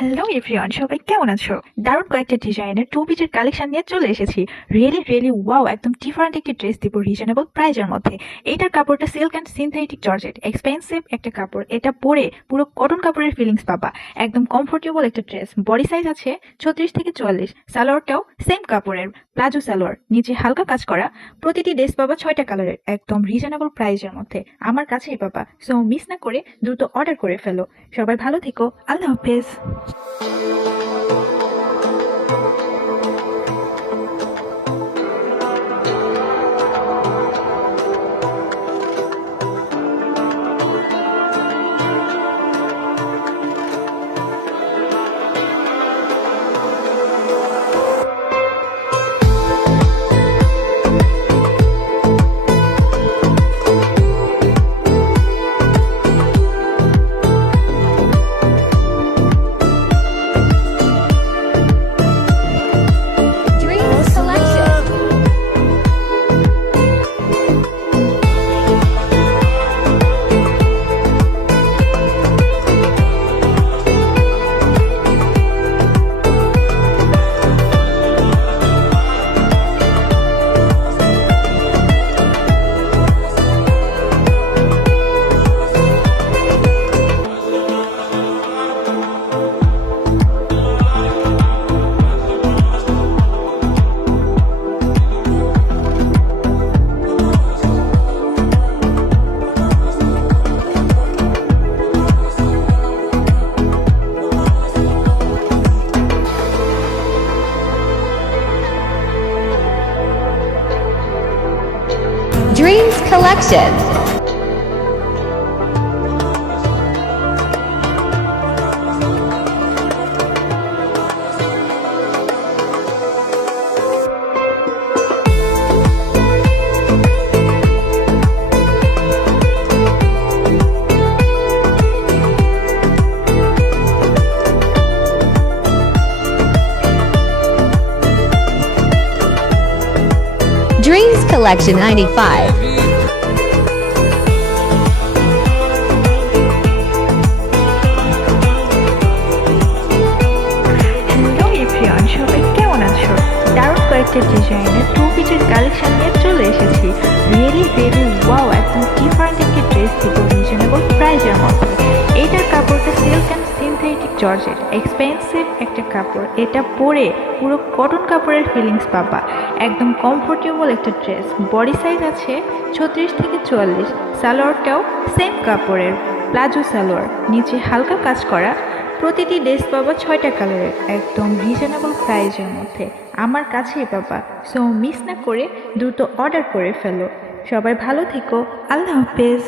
Hello everyone, সবাই কেমন আছো? দারুণ কয়েকটা ডিজাইনের টু পিসের কালেকশন নিয়ে চলে এসেছি। রিয়েলি রিয়েলি ওয়াও, একদম ডিফারেন্ট একটা ড্রেস দিব রিজনেবল প্রাইজের মধ্যে। এইটার কাপড়টা silk and synthetic georgette, expensive একটা কাপড়। এটা পরে পুরো কটন কাপড়ের ফিলিংস পাবা। একদম কমফোর্টেবল একটা ড্রেস। বডি সাইজ আছে 36 থেকে 44। সালোয়ারটাও সেম কাপড়ের, প্লাজো সালোয়ার, নিচে হালকা কাজ করা। প্রতিটি ড্রেস পাবা 6টা কালারের, একদম রিজনেবল প্রাইজের মধ্যে আমার কাছেই পাবা। সো মিস না করে দ্রুত অর্ডার করে ফেলো। সবাই ভালো থেকো, আল্লাহ হাফেজ। Dreams Collection. Dreams Collection. Dreams Collection 95. Hello everyone, সবাই কেমন আছো? দারুণ কয়েকটা ডিজাইনের টু পিসের কালেকশন নিয়ে চলে এসেছি। রিয়েলি রিয়েলি ওয়াও, একদম ডিফারেন্ট একটা ড্রেস দিব রিজনেবল প্রাইজের মধ্যে। এইটার কাপড়টা silk and synthetic georgette, expensive একটা কাপড়। এটা পরে পুরো কটন কাপড়ের ফিলিংস পাবা। একদম কমফোর্টেবল একটা ড্রেস। বডি সাইজ আছে 36 থেকে 44। সালোয়ারটাও সেম কাপড়ের, প্লাজো সালোয়ার, নিচে হালকা কাজ করা। প্রতিটি ড্রেস পাবা 6টা কালারের, একদম রিজনেবল প্রাইজের মধ্যে আমার কাছেই পাবা। সো মিস না করে দ্রুত অর্ডার করে ফেলো। সবাই ভালো থেকো, আল্লাহ হাফেজ।